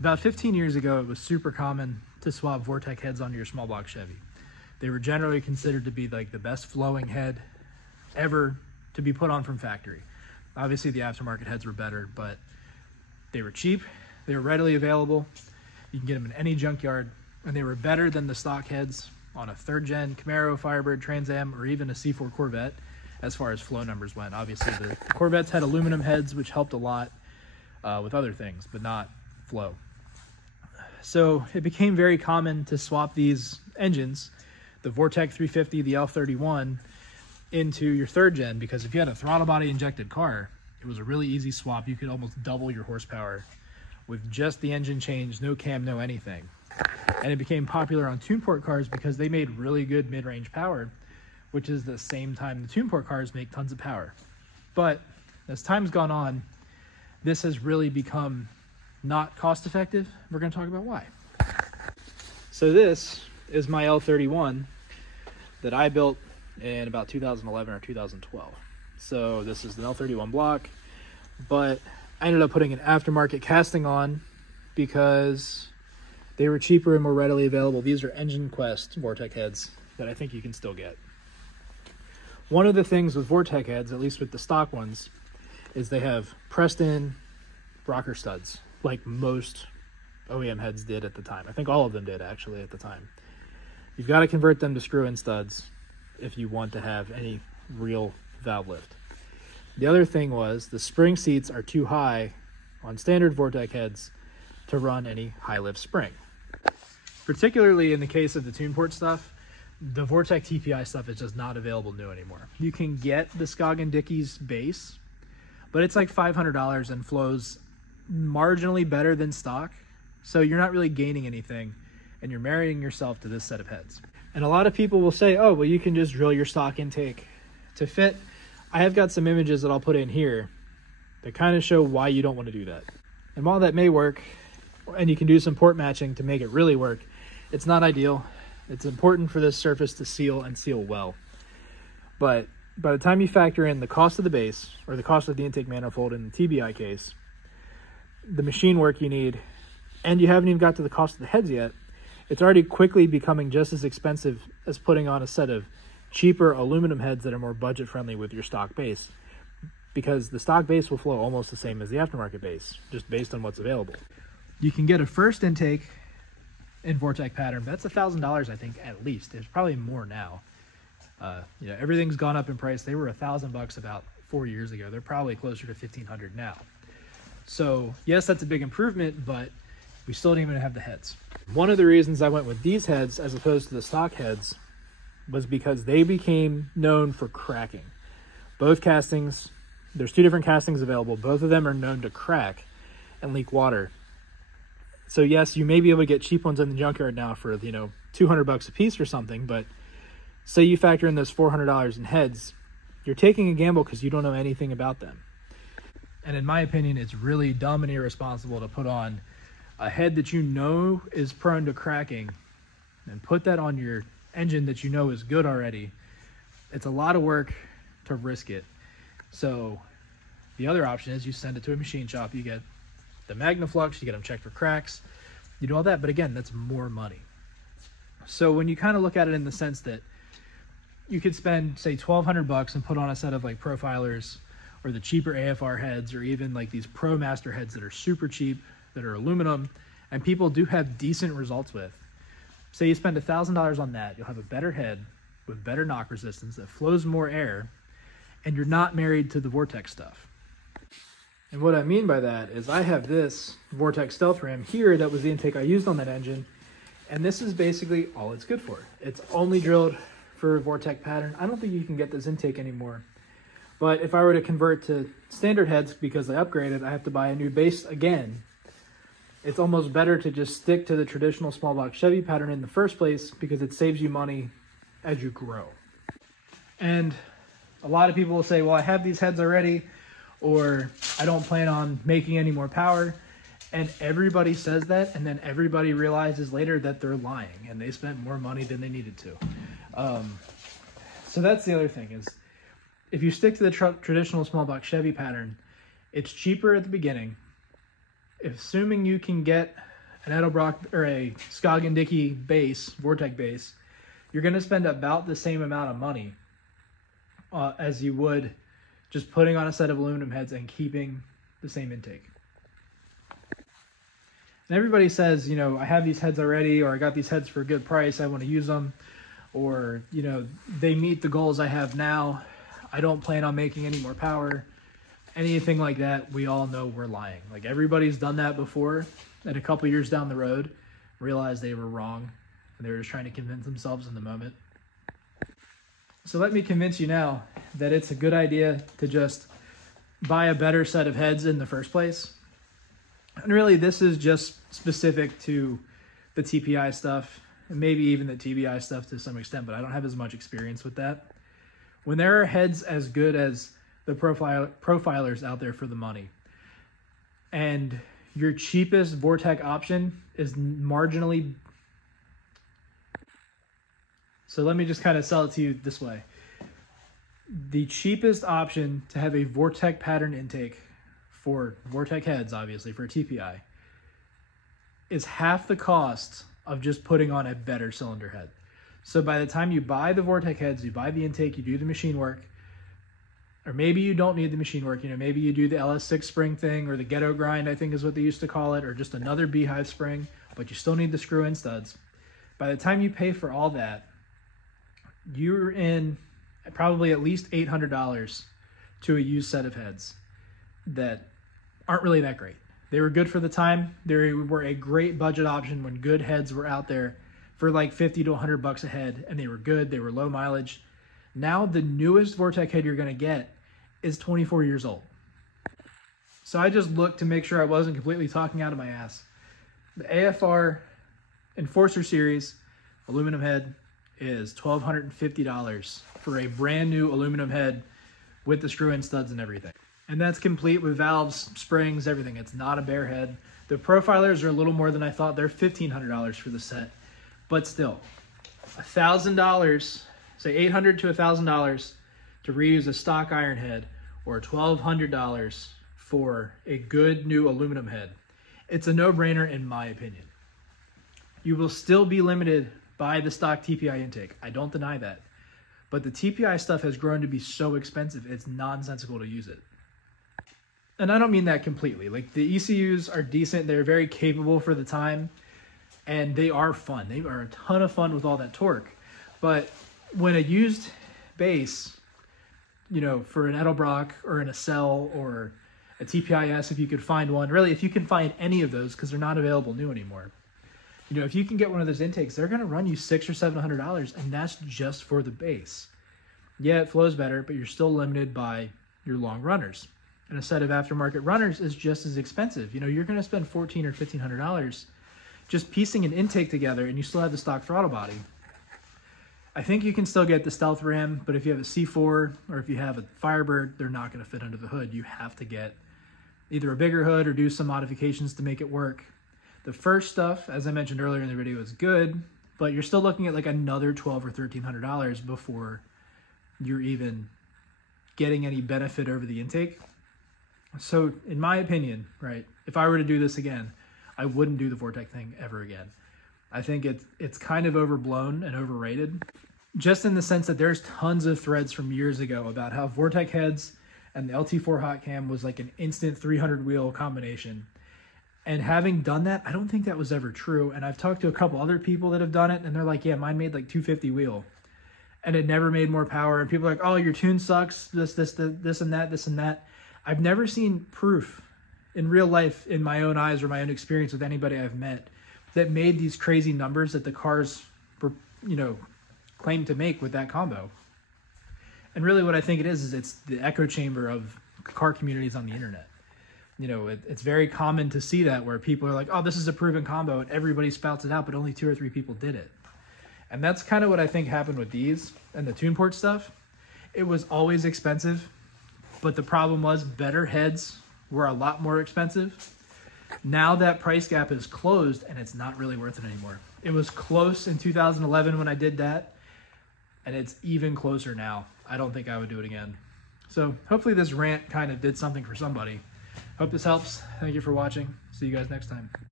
About 15 years ago, it was super common to swap Vortec heads onto your small block Chevy. They were generally considered to be like the best flowing head ever to be put on from factory. Obviously the aftermarket heads were better, but they were cheap, they were readily available, you can get them in any junkyard, and they were better than the stock heads on a 3rd gen Camaro, Firebird, Trans Am, or even a C4 Corvette as far as flow numbers went. Obviously the Corvettes had aluminum heads, which helped a lot with other things, but not flow. So it became very common to swap these engines, the Vortec 350, the L31, into your 3rd gen, because if you had a throttle body injected car, it was a really easy swap. You could almost double your horsepower with just the engine change, no cam, no anything. And it became popular on TunePort cars because they made really good mid-range power, which is the same time the TunePort cars make tons of power. But as time's gone on, this has really become not cost effective. We're going to talk about why. So this is my L31 that I built in about 2011 or 2012. So this is the L31 block, but I ended up putting an aftermarket casting on because they were cheaper and more readily available. These are Engine Quest Vortec heads that I think you can still get. One of the things with Vortec heads, at least with the stock ones, is they have pressed in rocker studs, like most OEM heads did at the time. I think all of them did actually at the time. You've got to convert them to screw-in studs if you want to have any real valve lift. The other thing was the spring seats are too high on standard Vortec heads to run any high lift spring. Particularly in the case of the TunePort stuff, the Vortec TPI stuff is just not available new anymore. You can get the Scoggin Dickey's base, but it's like $500 and flows marginally better than stock. So you're not really gaining anything, and you're marrying yourself to this set of heads. And a lot of people will say, oh, well, you can just drill your stock intake to fit. I have got some images that I'll put in here that kind of show why you don't want to do that. And while that may work, and you can do some port matching to make it really work, it's not ideal. It's important for this surface to seal and seal well. But by the time you factor in the cost of the base, or the cost of the intake manifold in the TBI case, the machine work you need, and you haven't even got to the cost of the heads yet, it's already quickly becoming just as expensive as putting on a set of cheaper aluminum heads that are more budget friendly with your stock base, because the stock base will flow almost the same as the aftermarket base, just based on what's available. You can get a first intake in Vortec pattern. That's $1,000, I think, at least. There's probably more now. You know, everything's gone up in price. They were $1,000 about 4 years ago. They're probably closer to $1,500 now. So yes, that's a big improvement, but we still don't even have the heads. One of the reasons I went with these heads as opposed to the stock heads was because they became known for cracking. Both castings, there's 2 different castings available. Both of them are known to crack and leak water. So yes, you may be able to get cheap ones in the junkyard now for, you know, $200 a piece or something, but say you factor in those $400 in heads, you're taking a gamble because you don't know anything about them. And in my opinion, it's really dumb and irresponsible to put on a head that you know is prone to cracking and put that on your engine that you know is good already. It's a lot of work to risk it. So the other option is you send it to a machine shop, you get the MagnaFlux, you get them checked for cracks, you do all that, but again, that's more money. So when you kind of look at it in the sense that you could spend, say, $1,200 and put on a set of like Profilers or the cheaper AFR heads, or even like these Pro Master heads that are super cheap, that are aluminum, and people do have decent results with. Say you spend $1,000 on that, you'll have a better head with better knock resistance that flows more air, and you're not married to the Vortec stuff. And what I mean by that is I have this Vortec Stealth Ram here that was the intake I used on that engine, and this is basically all it's good for. It's only drilled for a Vortec pattern. I don't think you can get this intake anymore. But if I were to convert to standard heads because I upgraded, I have to buy a new base again. It's almost better to just stick to the traditional small block Chevy pattern in the first place because it saves you money as you grow. And a lot of people will say, well, I have these heads already, or I don't plan on making any more power. And everybody says that, and then everybody realizes later that they're lying and they spent more money than they needed to. So that's the other thing is, if you stick to the traditional small block Chevy pattern, it's cheaper at the beginning. Assuming you can get an Edelbrock or a Scoggin Dickey base, Vortec base, you're going to spend about the same amount of money as you would just putting on a set of aluminum heads and keeping the same intake. And everybody says, you know, I have these heads already, or I got these heads for a good price, I want to use them, or, you know, they meet the goals I have now, I don't plan on making any more power. Anything like that, we all know we're lying. Like, everybody's done that before, and a couple years down the road, realized they were wrong, and they were just trying to convince themselves in the moment. So let me convince you now that it's a good idea to just buy a better set of heads in the first place. And really, this is just specific to the TPI stuff, and maybe even the TBI stuff to some extent, but I don't have as much experience with that. When there are heads as good as the profilers out there for the money, and your cheapest Vortec option is marginally... So let me just kind of sell it to you this way. The cheapest option to have a Vortec pattern intake for Vortec heads, obviously, for a TPI, is half the cost of just putting on a better cylinder head. So by the time you buy the Vortec heads, you buy the intake, you do the machine work, or maybe you don't need the machine work, you know, maybe you do the LS6 spring thing, or the ghetto grind, I think is what they used to call it, or just another beehive spring, but you still need the screw-in studs. By the time you pay for all that, you're in probably at least $800 to a used set of heads that aren't really that great. They were good for the time. They were a great budget option when good heads were out there for like 50 to 100 bucks a head, and they were good. They were low mileage. Now the newest Vortec head you're going to get is 24 years old. So I just looked to make sure I wasn't completely talking out of my ass. The AFR Enforcer Series aluminum head is $1,250 for a brand new aluminum head with the screw-in studs and everything. And that's complete with valves, springs, everything. It's not a bare head. The profilers are a little more than I thought. They're $1,500 for the set. But still, $1,000, say $800 to $1,000 to reuse a stock iron head, or $1,200 for a good new aluminum head. It's a no-brainer in my opinion. You will still be limited by the stock TPI intake. I don't deny that. But the TPI stuff has grown to be so expensive, it's nonsensical to use it. And I don't mean that completely. Like, the ECUs are decent. They're very capable for the time. And they are fun. They are a ton of fun with all that torque. But when a used base, you know, for an Edelbrock or an Acel or a TPIS, if you could find one, really, if you can find any of those, because they're not available new anymore. You know, if you can get one of those intakes, they're going to run you $600 or $700, and that's just for the base. Yeah, it flows better, but you're still limited by your long runners. And a set of aftermarket runners is just as expensive. You know, you're going to spend $1,400 or $1,500 just piecing an intake together, and you still have the stock throttle body. I think you can still get the Stealth Ram, but if you have a C4 or if you have a Firebird, they're not going to fit under the hood. You have to get either a bigger hood or do some modifications to make it work. The first stuff, as I mentioned earlier in the video, is good, but you're still looking at like another $1,200 or $1,300 before you're even getting any benefit over the intake. So in my opinion, right, if I were to do this again, I wouldn't do the Vortec thing ever again. I think it's kind of overblown and overrated, just in the sense that there's tons of threads from years ago about how Vortec heads and the LT4 hot cam was like an instant 300 wheel combination. And having done that, I don't think that was ever true. And I've talked to a couple other people that have done it, and they're like, yeah, mine made like 250 wheel. And it never made more power. And people are like, oh, your tune sucks, this and that. I've never seen proof in real life, in my own eyes or my own experience with anybody I've met, that made these crazy numbers that the cars were, you know, claimed to make with that combo. And really what I think it is it's the echo chamber of car communities on the internet. You know, it's very common to see that where people are like, oh, this is a proven combo, and everybody spouts it out, but only 2 or 3 people did it. And that's kind of what I think happened with these and the TunePort stuff. It was always expensive, but the problem was better heads were a lot more expensive. Now that price gap is closed, and it's not really worth it anymore. It was close in 2011 when I did that, and it's even closer now. I don't think I would do it again. So hopefully this rant kind of did something for somebody. Hope this helps. Thank you for watching. See you guys next time.